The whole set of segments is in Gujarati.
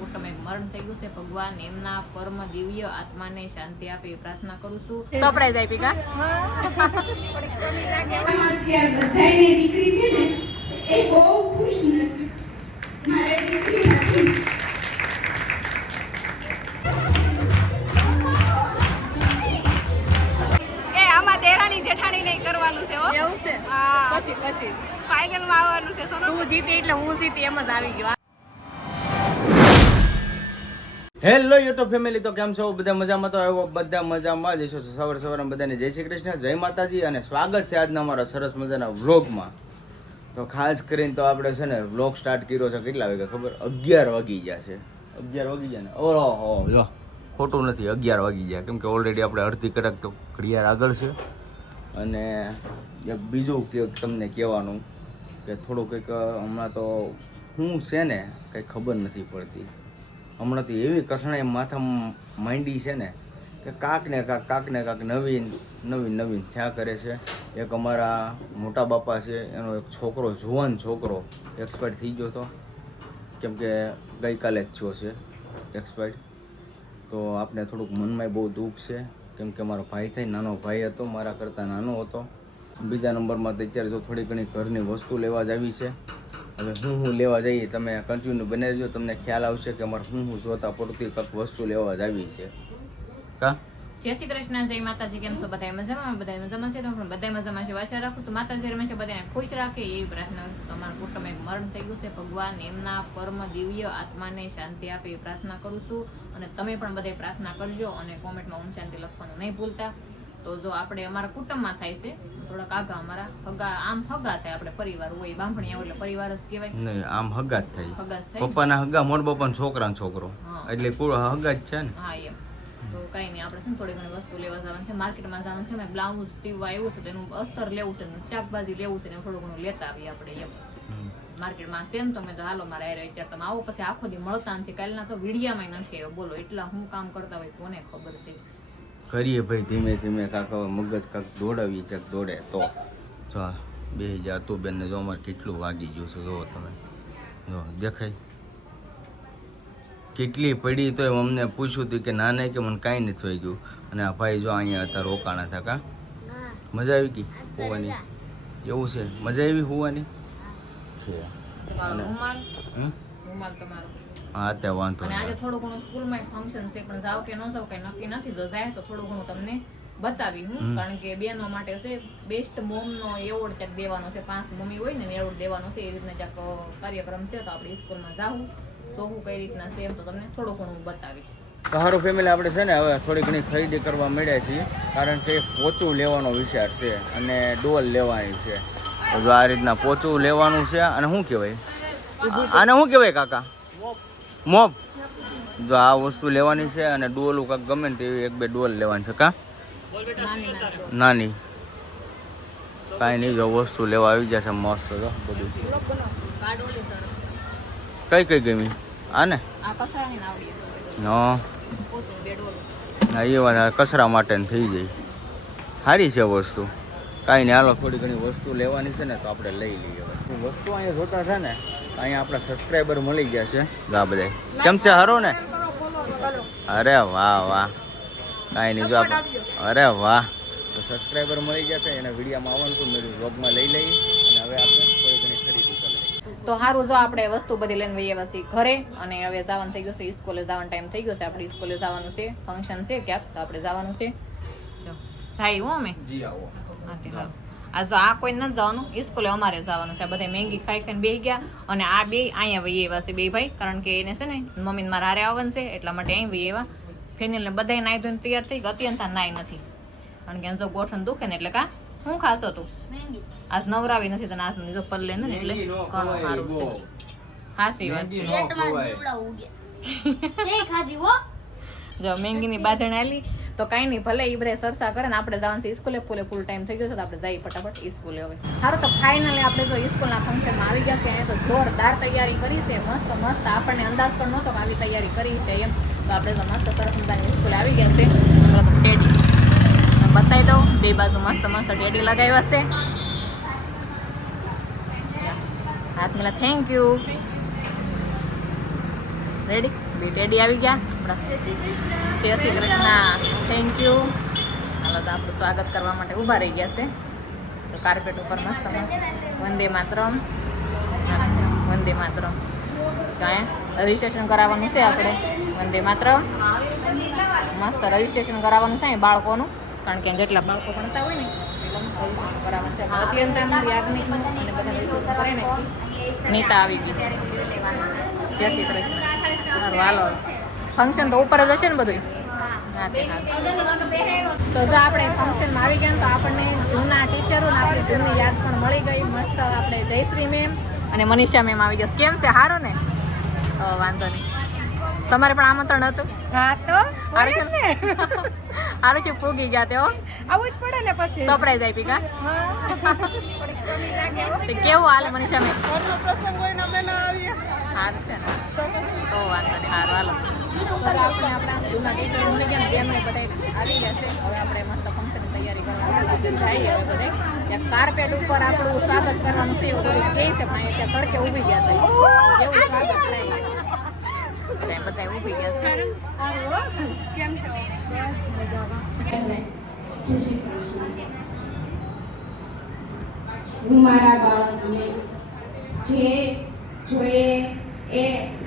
કુટુંબ મરણ થઈ ગયું છે. ભગવાન એમના પરમ દિવ્ય આત્માને શાંતિ આપે એ પ્રાર્થના કરું છું. સરપ્રાઈઝ આપી કા બધાની દીકરી છે ને એ બહુ ખુશ નસીબ છે. મારે દીકરી નથી. જેઠાણી નહીં કરવાનું છે હો. એવું છે? હા. પછી ફાઇનલ માં આવવાનું છે. સોનો તું જીતી એટલે હું જીતી એમ જ આવી ગયો. હેલો યુટ્યુબ ફેમિલી, તો કેમ છો બધા? મજામાં? તો આવ્યો બધા મજામાં જ છો. સવારે બધાને જય શ્રી કૃષ્ણ, જય માતાજી અને સ્વાગત છે આજના અમારા સરસ મજાના વ્લોગમાં. તો ખાસ કરીને તો આપણે છે ને વ્લોગ સ્ટાર્ટ કર્યો છે કેટલા વાગે ખબર? 11 વાગી ગયા છે. 11 વાગી ગયા ને? ઓહો જો ખોટું નથી, 11 વાગી ગયા. કેમ કે ઓલરેડી આપણે અડધી કલાક તો ઘડિયાળ આગળ છે. અને એક બીજું તમને કહેવાનું કે થોડું કંઈક હમણાં તો શું છે ને કંઈ ખબર નથી પડતી. હમણાંથી એવી કસણાઈ માથા માંડી છે ને કે કાંક ને કાંક નવીન થયા કરે છે. એક અમારા મોટા બાપા છે, એનો એક છોકરો, જુવાન છોકરો એક્સપાયર થઈ ગયો હતો. કેમ કે ગઈકાલે જ થયો છે એક્સપાયર. તો આપણે થોડુંક મનમાં બહુ દુઃખ છે. કેમ કે મારો ભાઈ થાય, નાનો ભાઈ હતો, મારા કરતાં નાનો હતો. બીજા નંબરમાં તો અત્યારે જો થોડી ઘણી ઘરની વસ્તુ લેવા જ આવી છે. હવે હું લેવા જઈએ તમે કન્ટિન્યુ બનાવી દેજો, તમને ખ્યાલ આવશે કે અમારે હું જોતા પડતી કંઈક વસ્તુ લેવા જ આવી છે. કા જય શ્રી કૃષ્ણ, જય માતાજી. કેમ છો બધા? મજામાં? બધા મજામાં છે? તો બધા મજામાં છે. આશા રાખું છું માતાજી હંમેશા બધાને ખુશ રાખે એવી પ્રાર્થના. તમારું કુટુંબ મરણ થઈ ગયું છે. ભગવાન એમના પરમ દિવ્ય આત્માને શાંતિ આપે એ પ્રાર્થના કરું છું. અને તમે પણ બધા પ્રાર્થના કરજો અને કોમેન્ટમાં ઓમ શાંતિ લખવાનું નહીં ભૂલતા. તો જો આપણે અમારા કુટુંબમાં થાય છે થોડાક આગા અમારા હગા, આમ હગા થાય, આપણે પરિવાર હોય બાંભણીયા એટલે પરિવાર જ કહેવાય. નહીં, આમ હગા જ થાય. હગા જ થાય. પપ્પાના હગા, મોટા પપ્પાનો છોકરાનો છોકરો, એટલે પૂરો હગા જ છે ને. હા એમ. તો કઈ નહીં, આપણે છે ને થોડી ઘણી વસ્તુ લેવા જવાનું છે, માર્કેટમાં જવાનું છે. મેં બ્લાઉઝ સીવવા આવ્યું છે, તેનું અસ્તર લેવું છે, શાકભાજી લેવું છે, ને થોડું ઘણું લેતા આવીએ આપણે એમ. માર્કેટમાં છે ને તો મેં તો હાલો મારા એરે અત્યારે તમે આવો, પછી આખો દી મળતા નથી. કાલના તો વિડીયામાં નથી આવ્યો. બોલો એટલા હું કામ કરતા હોય કોને ખબર છે. કરીએ ભાઈ ધીમે ધીમે. કાંક મગજ કાંક દોડાવીએ, ક્યાંક દોડે તો જો 2000 તું બેનને જો અમારે કેટલું વાગી ગયું છે. જો તમે જો દેખાય કેટલી પડી. તો અમને પૂછ્યું હતું કે ના નહીં, કે મને કાંઈ નથી થઈ ગયું. અને આ ભાઈ જો અહીંયા અત્યારે રોકાણા હતા. કા મજા આવી ગઈ હોવાની? એવું છે, મજા આવી હોવાની છે. હા તે વાંધો અને આજે થોડું ઘણું સ્કૂલમાં ફંક્શન છે, પણ જાવ કે ન જાવ કઈ નક્કી નથી. જો જાય તો થોડું ઘણું તમને બતાવી હું, કારણ કે બેનો માટે છે બેસ્ટ મોમ નો એવોર્ડ ક્યાંક દેવાનો છે. 5 મમ્મી હોય ને એવોર્ડ દેવાનો છે. એ રીતના ક્યાંક કાર્યક્રમ છે, તો આપણે સ્કૂલમાં જાવું તો હું કઈ રીતના છે એમ તો તમને થોડું ઘણું બતાવીશ. સારું ફેમિલી, આપણે છે ને હવે થોડી ઘણી ખરીદી કરવા મળ્યા છીએ, કારણ કે પોચું લેવાનો વિચાર છે અને ડોલ લેવાની છે. જો આ રીતના પોચું લેવાનું છે. અને શું કહેવાય આને, શું કહેવાય કાકા? મોપ. જો આ વસ્તુ લેવાની છે અને ડોલું કાંક ગમે ને તેવી 1-2 ડોલ લેવાની છે. કા નાની કાંઈ નહીં, જો વસ્તુ લેવા આવી જશે મસ્ત. જો બધું કઈ ગમી આને? હા એ વાત કચરા માટે થઈ જાય. સારી છે વસ્તુ. કાંઈ નહીં, હાલો થોડી ઘણી વસ્તુ લેવાની છે ને તો આપણે લઈ લઈએ. વસ્તુ અહીંયા જોતા છે ને, અહીંયા આપણા સબસ્ક્રાઈબર મળી ગયા છે. આ બધા કેમ છે? હારો ને? અરે વાહ. કાંઈ નહીં, જો આપણે અરે વાહ. તો સબસ્ક્રાઈબર મળી ગયા છે, એના વિડીયોમાં આવવાનું હતું, મેં વ્લોગમાં લઈ લઈએ. અને હવે આપણે થોડી ઘણી ખરીદી કરી લઈએ. તો સારું, જો આપણે વસ્તુ બધી લઈને વહી આવ્યા છીએ ઘરે. અને હવે જવાનું થઈ ગયું છે સ્કૂલે, જવાનો ટાઈમ થઈ ગયો છે. આપણે સ્કૂલે જવાનું છે, ફંક્શન છે ક્યાંક, તો આપણે જવાનું છે. જો જાય હો અમે જી આવો. હા તે સારું. આ કોઈ નથી જવાનું, સ્કૂલે અમારે જવાનું છે. બધા મેંગી ખાઈને બેસી ગયા. અને આ બે અહીંયા વહી આવ્યા છે, 2 ભાઈ, કારણ કે એને છે ને મમ્મીને મારા હારે આવવાનું છે, એટલા માટે અહીં વહી આવ્યા. ફેનિલને બધા નાઈ ધોઈને તૈયાર થઈ ગયા. અત્યંત નાઈ નથી, કારણ કે જો ગોઠણ દુખે ને એટલે. કા હું ખાશો તું? આજ નવરાવી નથી તને, આજ જો પલ્લે ને એટલે ઘણું સારું છે. હાસી વાત છે. જો મેંગીની બાજણ આલી તો કાંઈ નહીં, ભલે એ બધા સરસા કરે ને, આપણે જવાનું છે સ્કૂલે. ફૂલ ટાઈમ થઈ ગયો છે, તો આપણે જઈએ ફટાફટ સ્કૂલે હવે. સારું, તો ફાઇનલી આપણે જો સ્કૂલના ફંક્શનમાં આવી ગયા છે. એને તો જોરદાર તૈયારી કરી છે, મસ્ત. આપણને અંદાજ પણ નહોતો કે આવી તૈયારી કરી છે એમ. તો આપણે તો મસ્ત સરસ મજાની સ્કૂલે આવી ગયા છે. ટેડી બતાવી દઉં, 2 બાજુ મસ્ત ટેડી લગાવ્યા છે. હાથ મિલા થેન્ક યુ. રેડી બી ટેડી આવી ગયા આપણા જય શ્રી કૃષ્ણ થેન્ક યુ હાલો તો આપણું સ્વાગત કરવા માટે ઊભા રહી ગયા છે તો કાર્પેટ ઉપર મસ્ત મસ્ત વંદે માતરમ વંદે માતરમ ચાય રજીસ્ટ્રેશન કરાવવાનું છે આપણે વંદે માતરમ મસ્ત રજીસ્ટ્રેશન કરાવવાનું છે બાળકોનું કારણ કે જેટલા બાળકો ભણતા હોય ને એટલા કરાવવાનું છે અત્યંત યાજ્ઞિકનું અને બધા રજીસ્ટ્રેશન કરે ને નીતા આવી ગઈ જય શ્રી કૃષ્ણ સારું હાલો ફંક્શન તો ઉપર જ હશે ને બધું તો જો આપણે ફંક્શનમાં આવી ગયા તો આપણને જૂના ટીચરો ને આપણી જૂની યાદ પણ મળી ગઈ મસ્ત આપણે જયશ્રી મેમ અને મનીષા મેમ આવી ગયા કેમ છે સારું ને વાંધો નહીં તમારે પણ આમંત્રણ હતું હા તો સારું છે પૂગી ગયા તેઓ આવું જ પડે ને પછી સરપ્રાઈઝ આપી કા કેવું હાલે મનીષા મેમ પ્રસંગ હોય ને અમે ના આવીએ સારું છે ને તો વાંધો નહીં સારું હાલો તો આપણે આપણા જૂના ટીચર મળી ગયા જેમને બધા આવી ગયા છે હવે આપણે મસ્ત ફંક્શનની તૈયારી કરવાની જઈએ હવે બધે ત્યાં કાર્પેટ ઉપર આપણું સ્વાગત કરવાનું છે એવું બધું કહે છે પણ ત્યાં તડકે ઊભી ગયા છે એવું સ્વાગત થાય બધા ઊભી ગયા છે કેમ છો બસ મજામાં જય શ્રી કૃષ્ણ. હું મારા બાળકને જે જોઈએ એ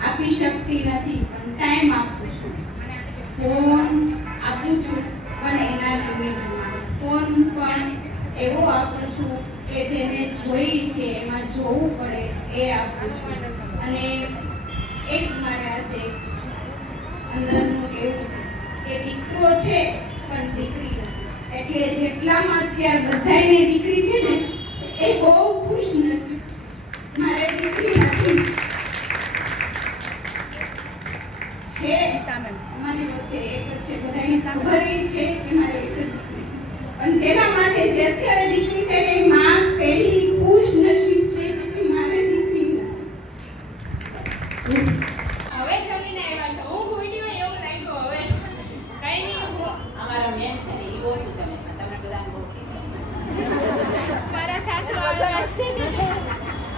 આપી શકતી નથી પણ ટાઈમ આપું છું ફોન આપું છું પણ એના લિમિટમાં ફોન પણ એવો આપું છું કે જેને જોઈ છે એમાં જોવું પડે એ આપું છું અને એક મારા છે અંદરનું એવું છે કે દીકરો છે પણ દીકરી નથી એટલે જેટલામાં અત્યારે બધાયને દીકરી છે ને એ બહુ ખુશ નસીબ છે મારે દીકરી નથી છે અમારી વચ્ચે એક છે બધાને ખબર છે કે મારે એક જ દીકરી પણ જેના માટે જે અત્યારે દીકરી છે એ માં પહેલી ખુશ નસીબ છે કે મારે દીકરી નથી હવે જમીને આવ્યા છો હું ઘૂંટી હોય એવું લાગ્યું હવે કઈ નહીં હું અમારા મેમ છે ને ઈ ઓછું જમે તમે બધા બહુ મારા સાસુ આવ્યા છે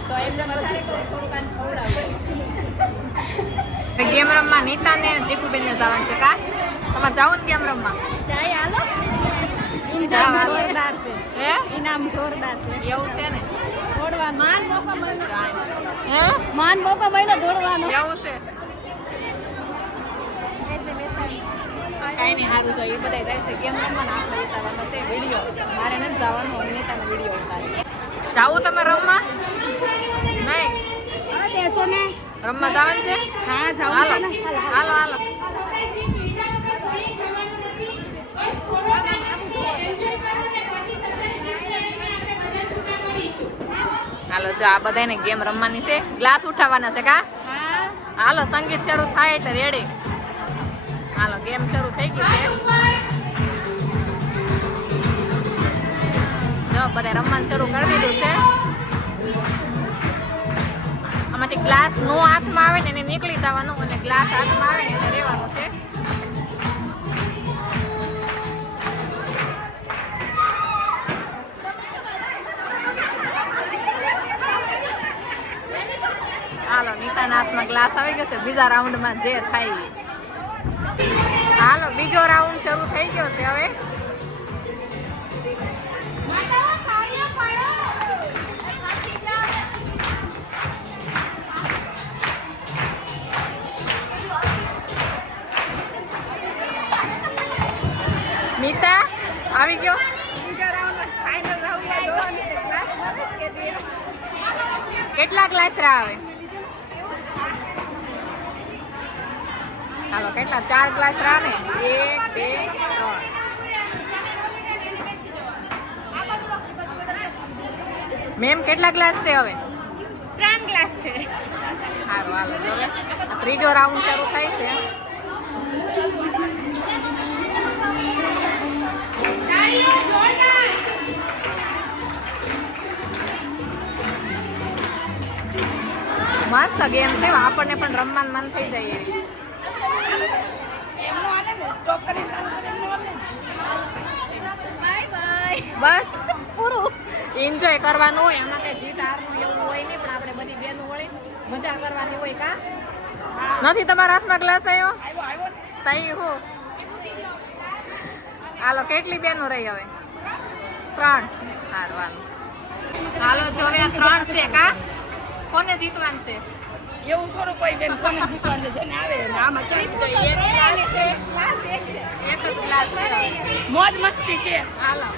તો એમને વધારે થોડું કાન ખવડાવે ગેમ રમવા નીતા ને જીકુબેન ને જવાનું છે કા તમારે જાવું ને ગેમ રમવા જાય હાલો જાવ. જોરદાર છે હે ઇનામ જોરદાર છે એવું છે ને દોડવાનું માન મોકો મળ્યો હે માન મોકો મળ્યો દોડવાનો એવું છે કઈ નહીં સારું છે એ બધા જાય છે ગેમ રમવા ને આપણે ઉતારવાનો છે વિડીયો મારે નથી જવાનું હું નીતાનો વિડીયો ઉતારી જાવું તમે રમવા નહીં બેસો ને રમવા જવાનું છે હા હાલો હાલો હાલો હાલો જો આ બધાને ગેમ રમવાની છે ગ્લાસ ઉઠાવવાના છે કા હાલો સંગીત શરૂ થાય એટલે રેડી હાલો ગેમ શરૂ થઈ ગઈ છે જો બધા રમવાનું શરૂ કરી દીધું છે આમાંથી ગ્લાસ નો હાથમાં આવે ને એને નીકળી જવાનું અને ગ્લાસ હાથમાં આવે ને એને રહેવાનું છે હાલો નીતાના હાથમાં ગ્લાસ આવી ગયો છે બીજા રાઉન્ડમાં જે થાય એ. હાલો બીજો રાઉન્ડ શરૂ થઈ ગયો છે હવે નીતા આવી ગયો કેટલા ગ્લાસ આવે હાલો કેટલા 4 ગ્લાસ રહ્યા ને 1 2 3 મેમ કેટલા ગ્લાસ છે હવે 3 ગ્લાસ છે હાલો હાલો જો હવે આ ત્રીજો રાઉન્ડ શરૂ થાય છે તાળીઓ જોરદાર મસ્ત ગેમ છે આપણને પણ રમવાનું મન થઈ જાય એવી એમનો આલે ને સ્ટોપ કરી બાય બાય બસ પૂરું એન્જોય કરવાનું હોય એમાં કઈ જીત હારનું એવું હોય નહીં પણ આપણે બધી બેનો વળી મજા કરવાની હોય કા નથી તમારા હાથમાં ગ્લાસ આવ્યો આવ્યો તઈ હું હાલો કેટલી બેનો રહી હવે 3 હારવાનું હાલો જો હવે 3 છે કા કોને જીતવાનું છે એવું થોડું કોઈ બેન કોને જીતવાનું છે ને આવે ને આમાં તો એક ગ્લાસ છે એક જ ગ્લાસ છે મોજ મસ્તી છે હાલો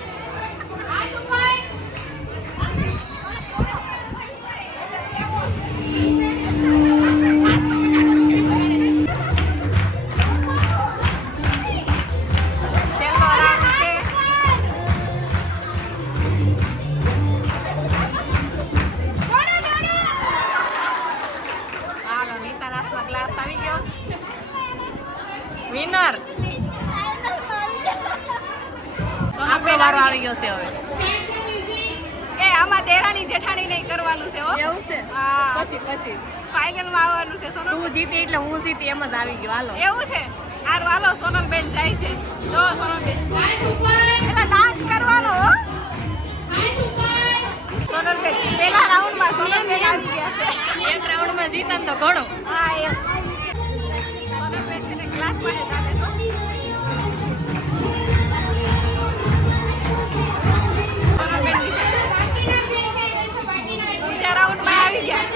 છેલ્લો રાઉન્ડ છે હાલો નીતાના હાથમાં ગ્લાસ આવી ગયો વિનર આપણો વારો આવી ગયો છે હવે એ આમાં દેરાણી જેઠાણી નહીં કરવાનું છે હો એવું છે હા પછી ફાઇનલ માં આવવાનું છે સોનલ તું જીતી એટલે હું જીતી એમ જ આવી ગયો હાલો એવું છે હારું હાલો સોનલબેન જાય છે જો સોનલબેન એટલે ડાન્સ કરવાનો હો સોનલબેન પહેલા રાઉન્ડમાં સોનલબેન આવી ગયા છે એક રાઉન્ડમાં જીતા ને તો ઘણો હા એમ સોનલબેન છે ને ક્લાસ માં ચાલે છો સોનલબેન બીજા રાઉન્ડમાં આવી ગયા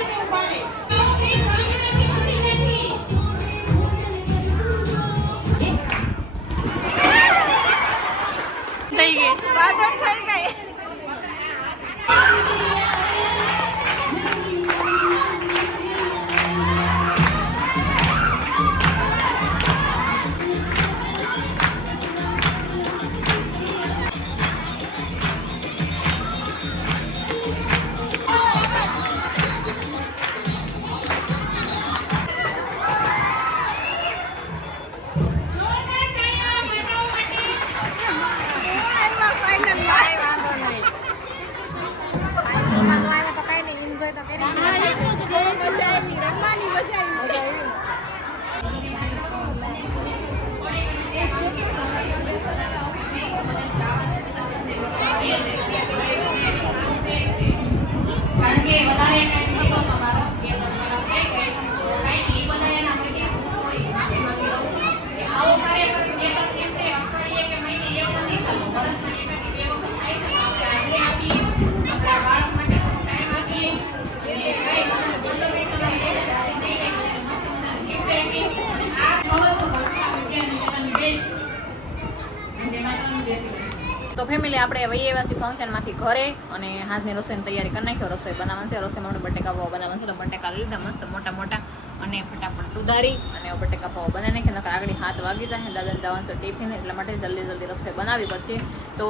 થઈ ગઈ વાદળ થઈ ગઈ કાંઈ વાંધો નહીં ફાઇનલમાં નો આવે તો કાંઈ નહીં એન્જોય તો કરી મજા આવી રમવાની મજા આવી કારણ કે વધારે ટાઈમ નતો તમારો 2 કલાક થઈ ગઈ તો કાંઈ નહીં બધા એના પછી કે આવો કાર્ય કરી 2 દિવસે અઠવાડિયે કે મહિને એવું નથી થતું વર્ષમાં 1 કે 2 વખત થાય છે તો આપણે આપીએ આપણા બાળક માટે ટાઈમ આપીએ એટલે કઈ મને 15 મિનિટ તમે ગિફ્ટ આપી આ મહત્વ વસ્તુ વિદ્યાર્થી બેસ્ટ અને માતાનું બેસ્ટ તો ફેમિલી આપણે વહીએ વાસી ફંક્શનમાંથી ઘરે અને હાથની રસોઈની તૈયારી કરી નાખ્યો રસોઈ બનાવવાનું છે રસોઈમાં આપણે બટેકા પાવ બનાવવાનું છે તો બટેકા લીધા મસ્ત મોટા મોટા અને ફટાફટ સુધારી અને બટેકા પાવ બનાવી નાખી નકર આગળ 7 વાગી જાય દાદાને જવાનું છે ટિફિન એટલા માટે જલ્દી રસોઈ બનાવવી પડશે તો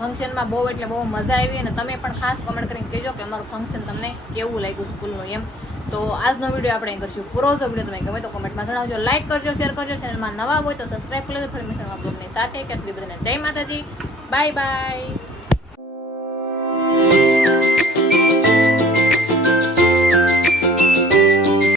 ફંક્શનમાં બહુ એટલે બહુ મજા આવી અને તમે પણ ખાસ કમેન્ટ કરીને કહેજો કે અમારું ફંક્શન તમને કેવું લાગ્યું સ્કૂલનું એમ તો આજનો વિડીયો આપણે કરશું પૂરો જો વિડીયો તમે ગમે તો કોમેન્ટમાં જણાવજો લાઈક કરજો શેર કરજો ચેનલમાં નવા હોય તો સબસ્ક્રાઈબ કરી લેજો ફરી મળીશું બ્લોગની સાથે ત્યાં સુધી બધાને જય માતાજી બાય બાય